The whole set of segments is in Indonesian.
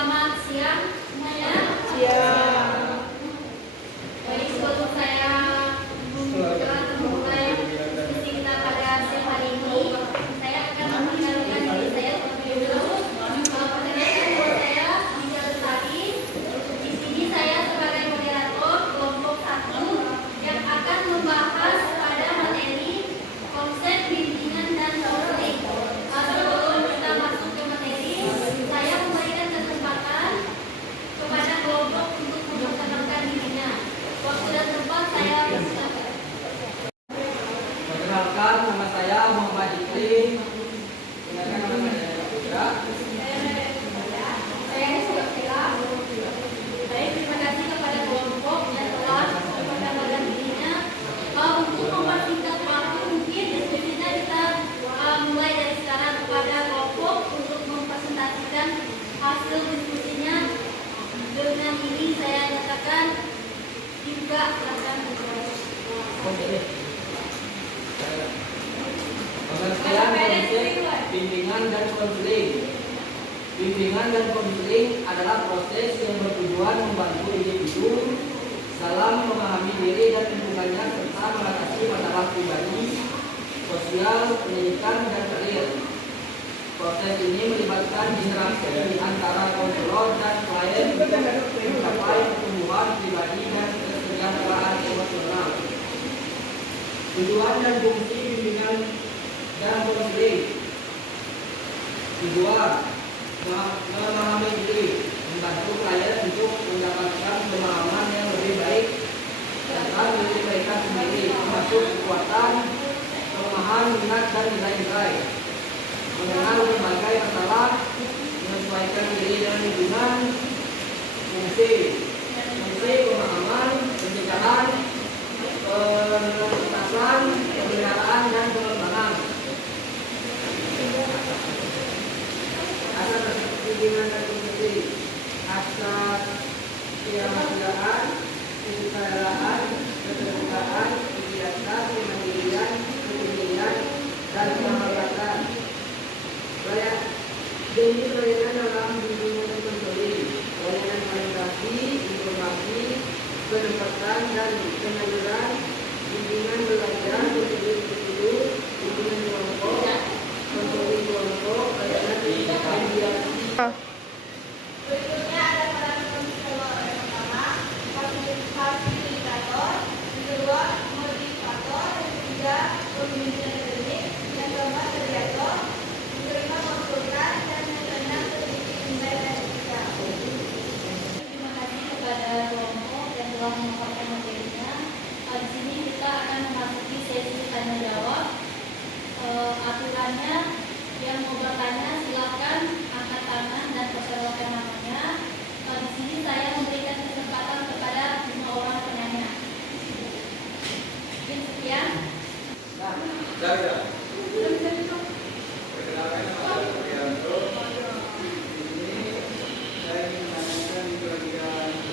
Selamat siang semuanya. Siang. Baik, sebelum saya memulai diskusi kita pada siang hari ini, saya akan memperkenalkan diri saya terlebih dahulu. Perkenalkan nama saya Nika Lestari. Di sini saya sebagai moderator kelompok 1 yang akan membahas pada materi konsep bimbingan dan konseling. Sebelum kita masuk ke materi, saya memberikan kesempatan kepada kelompok untuk memperkenalkan dirinya. Waktu dan tempat saya persilakan. Perkenalkan, nama saya Muhammad Ikri. Perkenalkan nama saya Putra. Saya sudah siap. Baik, terima kasih kepada kelompok yang telah memperkenalkan dirinya. Untuk mempersingkat waktu, mungkin diskusinya kita mulai dari sekarang kepada kelompok untuk mempresentasikan hasil diskusinya. Dengan ini saya nyatakan juga akan Pengertian konsep bimbingan dan konseling. Bimbingan dan konseling adalah proses yang bertujuan membantu individu dalam memahami diri dan lingkungannya serta mengatasi masalah pribadi, sosial, pendidikan, dan karir. Proses ini melibatkan interaksi antara konselor dan klien untuk mencapai pertumbuhan pribadi dan kesejahteraan emosional. Tujuan dan fungsi bimbingan dan konseling: tujuan memahami diri, membantu klien untuk mendapatkan pemahaman yang lebih baik tentang diri mereka sendiri, termasuk kekuatan, kelemahan, minat, dan nilai-nilai. Mengenal berbagai masalah, menyesuaikan diri dengan lingkungan. Fungsi pemahaman, pencegahan, penuntasan, pemeliharaan, dan pengembangan. Asas bimbingan dan konseling: asas kehati-hatian, kesukaraan, keterbukaan, kegiatan, kemandirian, kepedulian, dan kesahabatan. Jenis pelayanan dalam bimbingan dan konseling: pelayanan validasi, informasi, penempatan, dan penyaluran, bimbingan belajar, prosedur, bimbingan kelompok, konseling kelompok, pelayanan mediasi. berikutnya ada peran konselor. Yang pertama, fasilitator, yang kedua, motivator, yang ketiga, pembimbing akademik, yang keempat, mediator, yang kelima, konsultan, dan yang keenam, pendidik nilai dan etika. Terima kasih kepada kelompok yang telah memaparkan materinya. Di sini kita akan memasuki sesi tanya jawab. Aturannya, yang mau bertanya silakan angkat tangan dan perkenalkan namanya. Di sini saya memberikan kesempatan kepada 5 orang penanya. Mungkin sekian. Perkenalkan, nama saya Priyanto. Di sini saya ingin menanyakan di bagian B,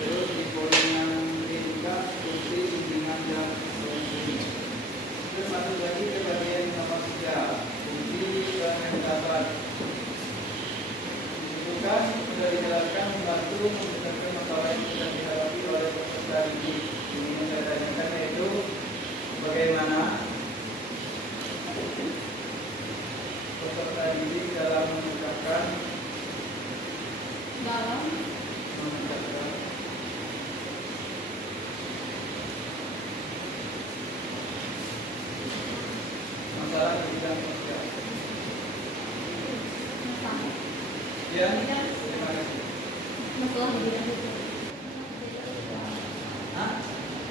terus di poin yang ketiga, fungsi bimbingan dan konseling. Terus masuk lagi ke bagian nomor 3, fungsi dan pendapat. Disebutkan sudah dijelaskan membantu menyelesaikan masalah yang sedang dihadapi oleh peserta didik. Ini yang saya tanyakan yaitu bagaimana peserta didik dalam menegakkan masalah di bidang sosial. Ya, terima kasih.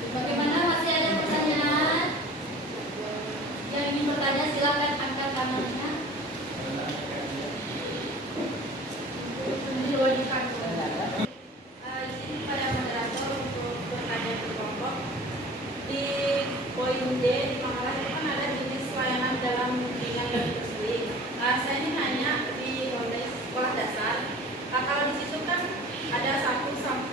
Bagaimana, masih ada pertanyaan? Yang ingin bertanya silakan angkat tangannya. Diwajibkan. Di sini pada moderator untuk bertanya ke kelompok. Di poin D di pengarah itu kan ada jenis pelayanan dalam bimbingan dan konseling. Saya ini nanya di konteks sekolah dasar. Kalau di situ kan ada 1 sampai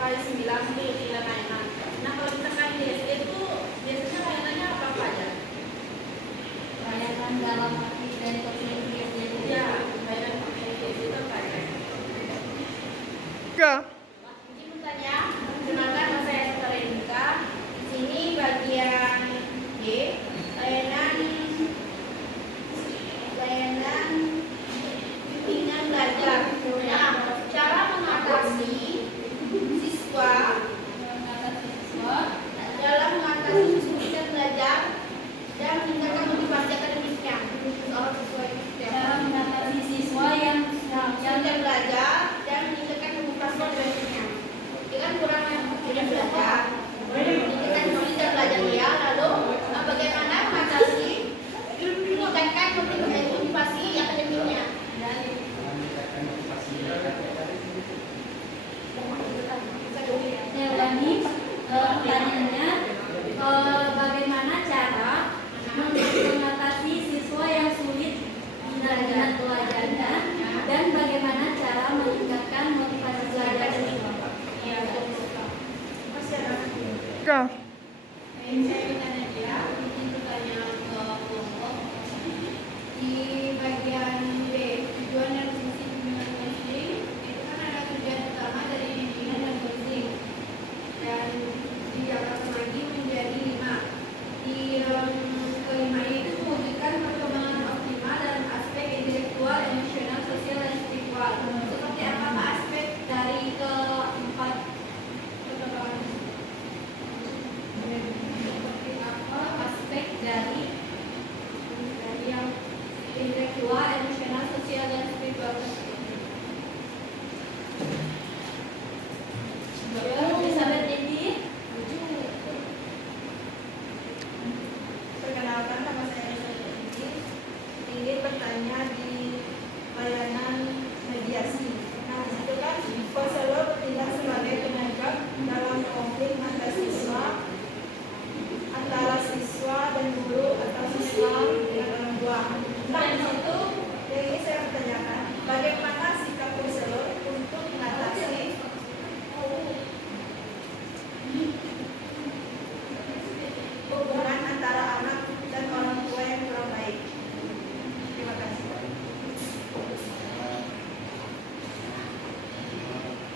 Jadi bertanya, perkenalkan nama saya Saudara Indika. Di sini bagian D, layanan bimbingan belajar. Nah, cara mengatasi siswa dalam mengatasi kesulitan belajar dan meningkatkan motivasi akademiknya. Soal sesuai Cara mengatasi siswa yang kesulitan belajar dan meningkatkan motivasi akademiknya. Dia kan kurang belajar. Meningkatkan kesulitan belajar dia, lalu bagaimana mengatasi meningkatkan motivasi akademiknya. Saya ulangi pertanyaannya, bagaimana cara mengatasi siswa yang sulit minat belajarnya dan bagaimana cara meningkatkan motivasi belajar siswa? Saya bertanya dia, izin bertanya ke kelompok. Di bagian B, tujuan dan fungsi bimbingan counseling, itu kan ada tujuan utama dari bimbingan dan counseling. Dan dijabarkan lagi menjadi 5. Di dalam kelima itu mewujudkan perkembangan optimal dalam aspek intelektual, emosional, sosial, dan spiritual. Seperti apa aspek dari keempat perkembangan? Seperti apa aspek dari yang intelektual, emosional, sosial, dan spiritual? Elizabeth Dendi. Perkenalkan, nama saya Elizabeth. Ingin bertanya di layanan mediasi. Nah, di situ kan konselor bertindak sebagai penegak dalam konflik antar siswa dan guru atau siswa dengan orang tua. Nah, di situ yang ini saya bertanyakan, bagaimana sikap konselor untuk mengatasi hubungan antara anak dan orang tua yang kurang baik. Terima kasih.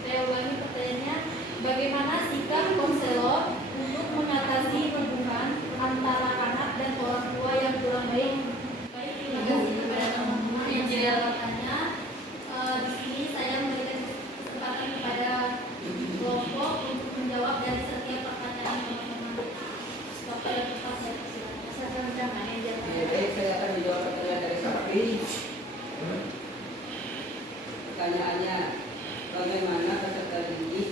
Saya ulangi pertanyaannya, bagaimana sikap konselor untuk mengatasi hubungan antara anak dan orang tua yang kurang baik? Baik, terima kasih kepada teman-teman yang menjawabnya. Di sini saya memberikan kesempatan kepada kelompok untuk menjawab dari setiap pertanyaan teman-teman. Waktu yang tepat saya persilakan. Saya jangan ya. Baik, saya akan menjawab pertanyaan dari Sapi. Pertanyaannya, bagaimana peserta didik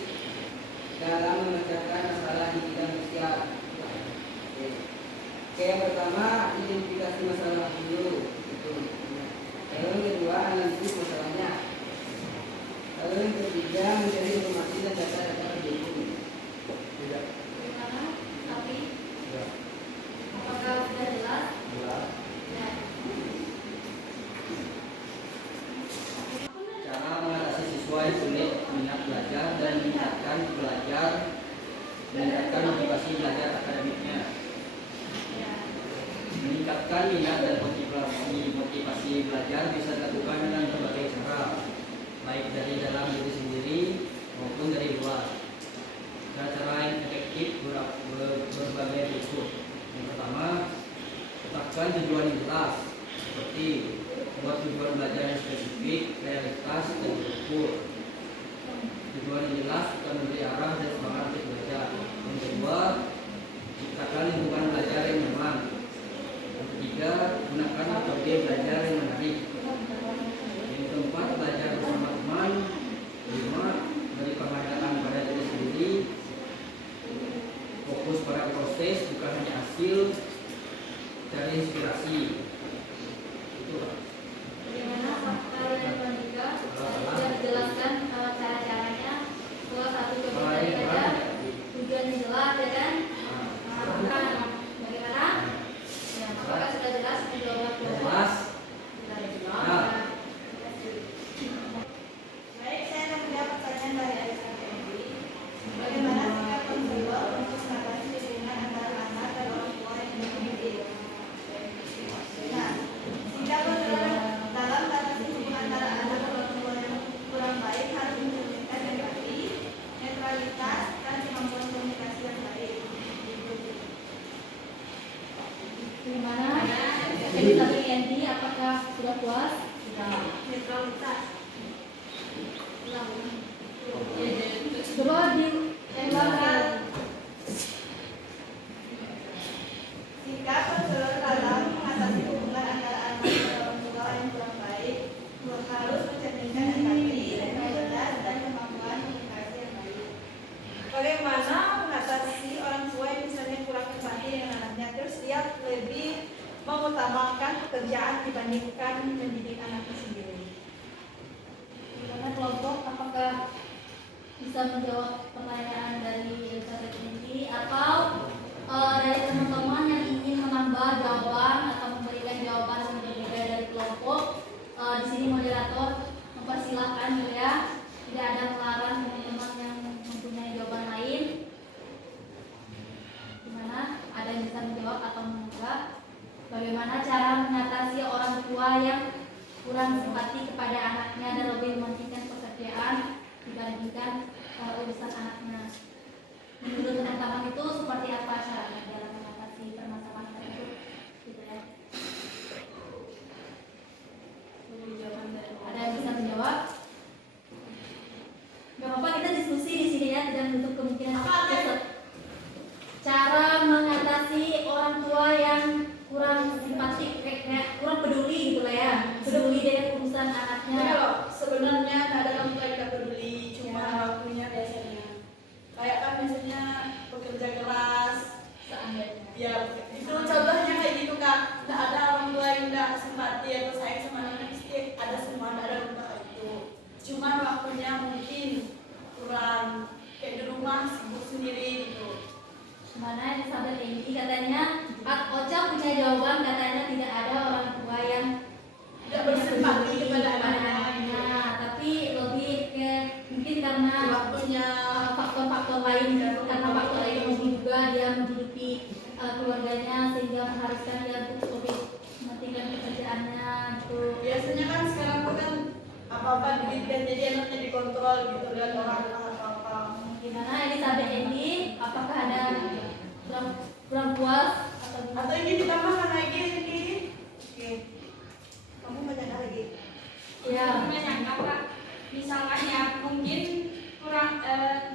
dalam memecahkan masalah di bidang sosial? Oke, yang pertama identifikasi masalah dulu. Lalu yang kedua analisis masalahnya. Lalu yang ketiga mencari informasi dan data-data pendukung. Tidak. Bagaimana? Tapi apakah sudah jelas? Jelas. Ya. Cara mengatasi siswa yang sulit minat belajar dan meningkatkan motivasi belajar akademiknya. Meningkatkan minat dan motivasi belajar bisa dilakukan dengan berbagai cara, baik dari dalam diri sendiri maupun dari luar. Cara-cara yang efektif berbagai bentuk. Yang pertama, tetapkan tujuan yang jelas, seperti buat tujuan belajar yang spesifik, realitas, dan terukur. Tujuan yang jelas akan memberi arah dan semangat untuk belajar. Yang kedua, ciptakan lingkungan belajar yang nyaman. Yang ketiga, gunakan metode belajar yang menarik. Yang keempat, belajar bersama teman. Kelima, beri penghargaan pada diri sendiri. Fokus pada proses, bukan hanya hasil. Cari inspirasi. Itu Pak. Bagaimana kalian Monika sudah dijelaskan cara-caranya ke satu coba dari kualitas. Coba di Sikap konselor dalam mengatasi hubungan antara anak dan orang tua yang kurang baik harus mencerminkan empati, sensitivitas, dan kemampuan komunikasi yang baik. Bagaimana mengatasi orang tua yang misalnya kurang empati dengan anaknya, terus dia lebih mengutamakan pekerjaan dibandingkan mendidik anaknya sendiri? Gimana kelompok, apakah bisa menjawab pertanyaan dari Elizabeth ini atau dari teman-teman yang ingin menambah jawaban atau memberikan jawaban yang berbeda dari kelompok? Di sini moderator mempersilahkan ya, tidak ada melarang teman-teman yang mempunyai jawaban lain. Gimana? Ada yang bisa menjawab atau menentukan? Bagaimana cara mengatasi orang tua yang kurang simpati kepada anaknya dan lebih mementingkan pekerjaan dibandingkan urusan anaknya? Menurut teman-teman itu seperti apa caranya dalam mengatasi permasalahan tersebut? Gitu ya. Ada yang bisa menjawab? Gak apa-apa, kita diskusi di sini ya, tidak menutup kemungkinan. Cara mengatasi orang tua yang kurang simpatik, kayak kurang peduli gitu lah ya, peduli dengan urusan anaknya. Jadi loh, sebenarnya nggak ada orang tua yang tidak peduli, cuma waktunya biasanya. Kayak kan biasanya bekerja keras, Seandainya. ya itu contohnya kayak gitu kan. Nggak ada orang tua yang nggak simpati atau sayang sama anak istri, ada semua, nggak ada orang tua itu. Cuma waktunya mungkin kurang, kayak di rumah sibuk sendiri gitu. Mana Elizabeth ini katanya, Ocha punya jawaban, katanya tidak ada orang tua yang Tidak bersimpati kepada anaknya, tapi lebih ke mungkin karena waktunya. faktor-faktor lain, karena faktor ekonomi juga dia menghidupi keluarganya sehingga mengharuskan dia untuk lebih mementingkan pekerjaannya gitu. Biasanya kan sekarang tuh kan apa-apa duitnya, jadi anaknya dikontrol gitu dan orang apa-apa. Gimana Elizabeth ini? Apakah ada kurang puas Atau ini ditambahkan lagi ini? Oke. Kamu mau tanya lagi? ya? Menyangka Kak, misalkan ya mungkin kurang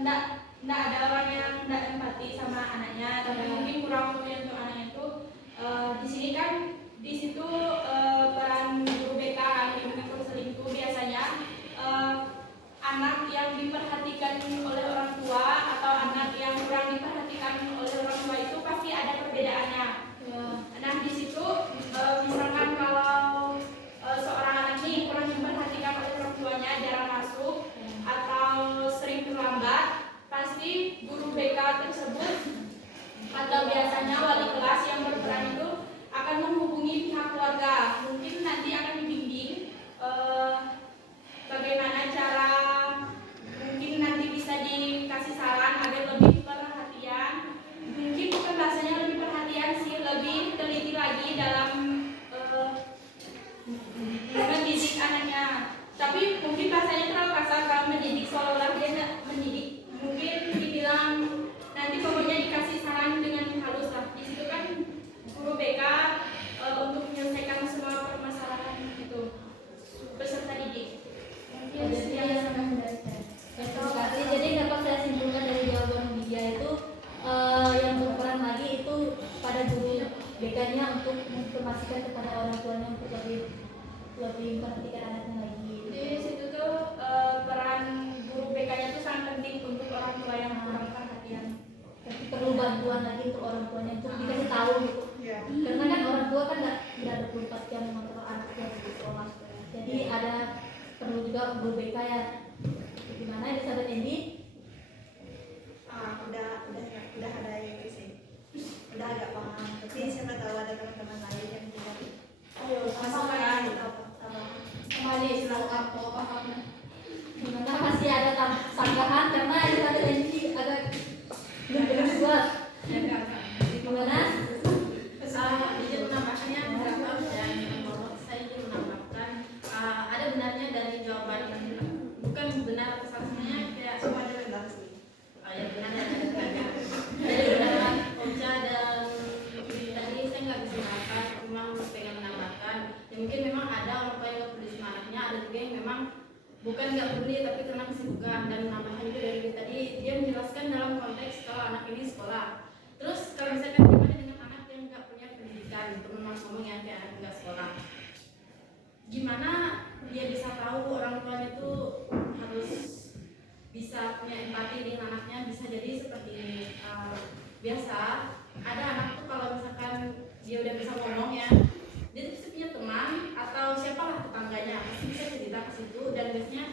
ndak ada orang yang ndak empati sama anaknya, tapi mungkin kurang waktu untuk anaknya itu di sini kan di situ peran guru BK bimbingan konseling itu biasanya anak yang diperhatikan oleh orang tua atau anak yang kurang diperhatikan oleh orang tua itu pasti ada perbedaannya. Ya. Nah di situ misalkan kalau seorang anak ini kurang diperhatikan oleh orang tuanya, jarang masuk atau sering terlambat, pasti guru BK tersebut atau biasanya wali kelas yang berperan itu akan menghubungi pihak keluarga. Mungkin nanti akan dibimbing bagaimana cara, mungkin nanti bisa dikasih saran agar lebih perhatian. Mungkin bukan bahasanya lebih perhatian sih, lebih teliti lagi dalam mendidik anaknya. Tapi mungkin bahasanya terlalu kasar kalau mendidik, seolah-olah dia nggak mendidik. Mungkin dibilang nanti pokoknya dikasih saran dengan halus lah. Di situ kan guru BK untuk menyelesaikan semua permasalahan itu peserta didik. Jadi dia sangat mendasar. Jadi dapat saya simpulkan dari jawaban media itu yang berperan lagi itu pada guru BK-nya untuk menginformasikan kepada orang tuanya untuk lebih memperhatikan anaknya lagi. Di situ tuh peran guru BK-nya tuh sangat penting untuk orang tua yang kurang perhatian. Tapi perlu bantuan lagi untuk orang tuanya untuk dikasih tahu gitu. Ya. Karena kan orang tua kan tidak 24 jam mengontrol anaknya di sekolah. Jadi ada perlu juga guru BK ya. Gimana Elizabeth Endi? Udah ada yang sih. Udah agak paham. Tapi siapa tahu ada teman-teman lain yang tidak. Ayo, masukkan atau Kembali silakan paham. Gimana masih ada sanggahan karena Elizabeth Endi agak belum kuat. Gimana? Izin menambahkannya saya ingin menambahkan ada benarnya dari jawaban, bukan benar kesalahannya kayak semua ada relasi. ya benar dari benar Ocha dan tadi saya nggak bisa menambahkan, cuma pengen menambahkan ya mungkin memang ada orang tua yang nggak peduli sama anaknya, ada juga yang memang bukan nggak peduli tapi karena kesibukan. Dan nambahan juga dari tadi dia menjelaskan dalam konteks kalau anak ini sekolah. Terus kalau misalkan gimana dengan anak yang nggak punya pendidikan, teman ngomong ya kayak anak nggak sekolah, gimana dia bisa tahu orang tuanya itu harus bisa punya empati dengan anaknya. Bisa jadi seperti ini, biasa ada anak tuh kalau misalkan dia udah bisa ngomong ya, dia tuh bisa punya teman atau siapalah tetangganya, pasti bisa cerita ke situ. Dan biasanya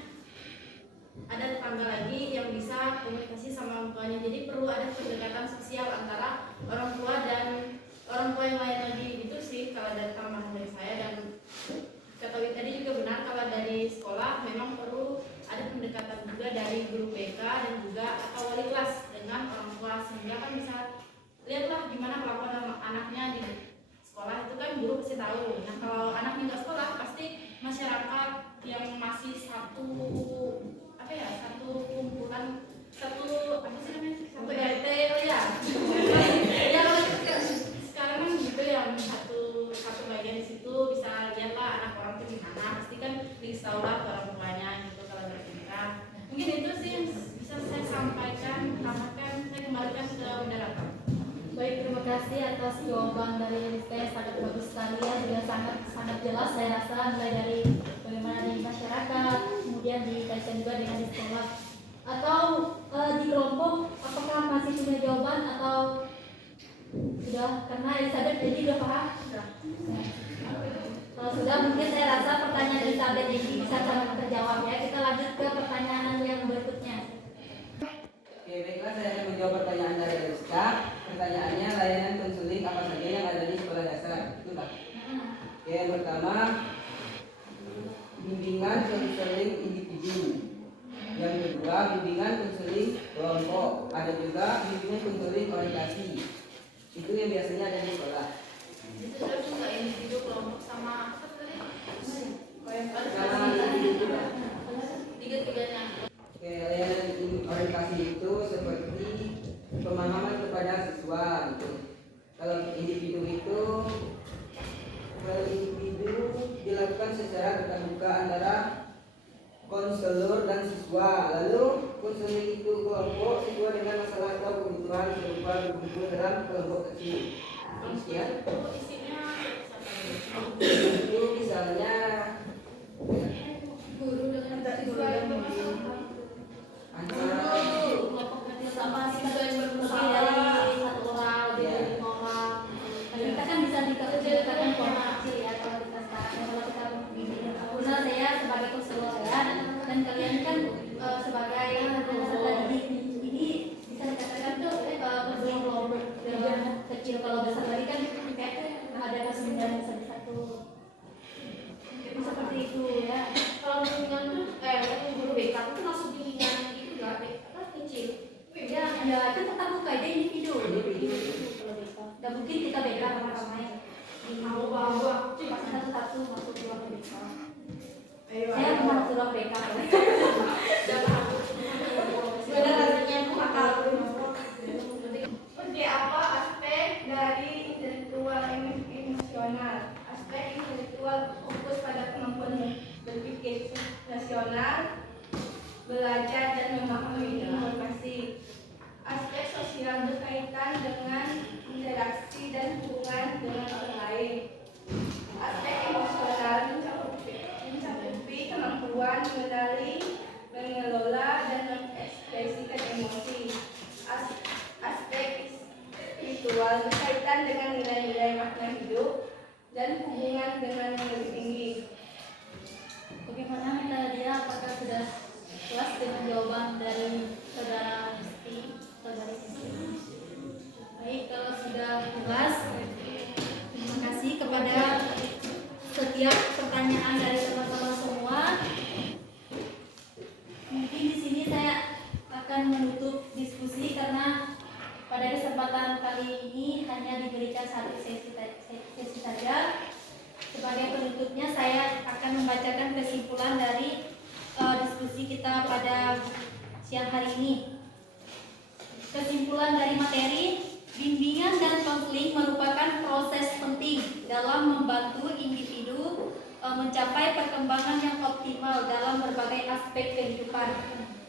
ada tetangga lagi yang bisa komunikasi sama orang tuanya. Jadi perlu ada pendekatan sosial antara orang tua dan orang tua yang lain lagi. Itu sih kalau dari tambahan dari saya. Dan kata Wi tadi juga benar, kalau dari sekolah memang perlu ada pendekatan juga dari guru BK dan juga atau wali kelas dengan orang tua, sehingga kan bisa lihatlah gimana kelakuan anaknya di sekolah. Itu kan guru pasti tahu. Nah kalau anaknya nggak sekolah, pasti masyarakat yang masih satu kumpulan, satu apa sih namanya, satu RT, oh ya ya kalau sekarang kan gitu yang satu bagian di situ bisa lihatlah anak orang itu gimana, pasti kan dikasih lah ke orang tuanya gitu kalau bertingkah. Mungkin itu sih yang bisa saya sampaikan, tambahkan, saya kembalikan ke moderator. Baik, terima kasih atas jawaban dari Rizka yang sangat bagus sekali ya, juga sangat jelas saya rasa, mulai dari bagaimana di masyarakat, kemudian dikaitkan juga dengan di sekolah atau di kelompok. Apakah masih punya jawaban atau sudah? Karena Elizabeth jadi udah paham? Sudah. Kalau sudah, mungkin saya rasa pertanyaan Elizabeth jadi bisa terjawab ya. Kita lanjut ke pertanyaan yang berikutnya. Oke, baiklah, saya akan menjawab pertanyaan dari Rizka. Pertanyaannya, layanan konseling apa saja yang ada di sekolah dasar? Itu Kak. Oke, yang pertama, bimbingan konseling individu. Yang kedua, bimbingan konseling kelompok. Ada juga bimbingan konseling orientasi. Itu yang biasanya ada di sekolah. Itu terus juga individu, kelompok, sama apa tadi? Tiga-tiganya. Oke, layanan orientasi itu seperti pemahaman kepada siswa gitu. Kalau individu itu dilakukan secara terbuka antara konselor dan siswa. Lalu konseling itu kelompok siswa dengan masalah atau kebutuhan serupa berkumpul dalam kelompok kecil. Sekian. Isinya Itu misalnya guru dengan siswa yang bermasalah. antara Kelompok kecil sama siswa yang bermasalah dari satu orang, dari 5 orang. Nah, kita kan bisa dikatakan kelompok kecil ya kalau kita sekarang. Kalau kita bimbing, misal saya sebagai konselor ya, dan kalian kan sebagai peserta didik, ini bisa dikatakan tuh kelompok kecil. Kalau besar lagi kan kayak ada kesembilan bisa satu. Jadi seperti itu ya. Kalau bimbingan tuh guru BK itu masuk bimbingan itu nggak apa kecil. Ya, ya itu tetap buka aja individu. Dan mungkin kita beda ramai-ramai. Pasti satu-satu masuk ruang BK. Saya masuk ruang BK. Benar rasanya akal. Seperti apa aspek dari intelektual emosional? Aspek intelektual fokus pada kemampuan berpikir rasional, belajar dan memahami informasi. Aspek sosial berkaitan dengan interaksi dan hubungan dengan orang lain. Aspek emosional mencakupi kemampuan mengenali, mengelola dan mengekspresikan emosi. Aspek spiritual berkaitan dengan nilai-nilai makna hidup dan hubungan dengan yang lebih tinggi. Bagaimana dia? Apakah sudah puas dengan jawaban dari saudara Risti? Baik, kalau sudah puas, terima kasih kepada setiap pertanyaan dari teman-teman semua. Mungkin di sini saya akan menutup diskusi karena pada kesempatan kali ini hanya diberikan satu sesi saja. Sebagai penutupnya saya akan membacakan kesimpulan dari diskusi kita pada siang hari ini. Kesimpulan dari materi, bimbingan dan konseling merupakan proses penting dalam membantu individu mencapai perkembangan yang optimal berbagai aspek kehidupan.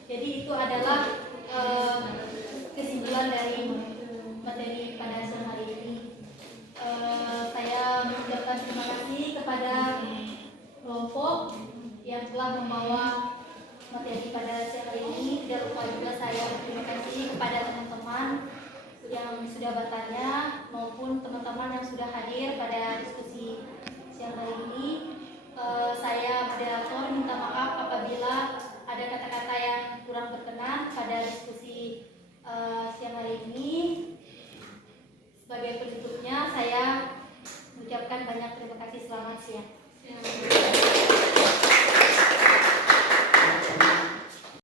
Jadi itu adalah kesimpulan dari materi pada siang hari ini. Saya mengucapkan terima kasih kepada kelompok yang telah membawa materi pada siang hari ini. Tidak lupa juga saya berterima kasih kepada teman-teman yang sudah bertanya maupun teman-teman yang sudah hadir pada diskusi siang hari ini. Saya moderator minta maaf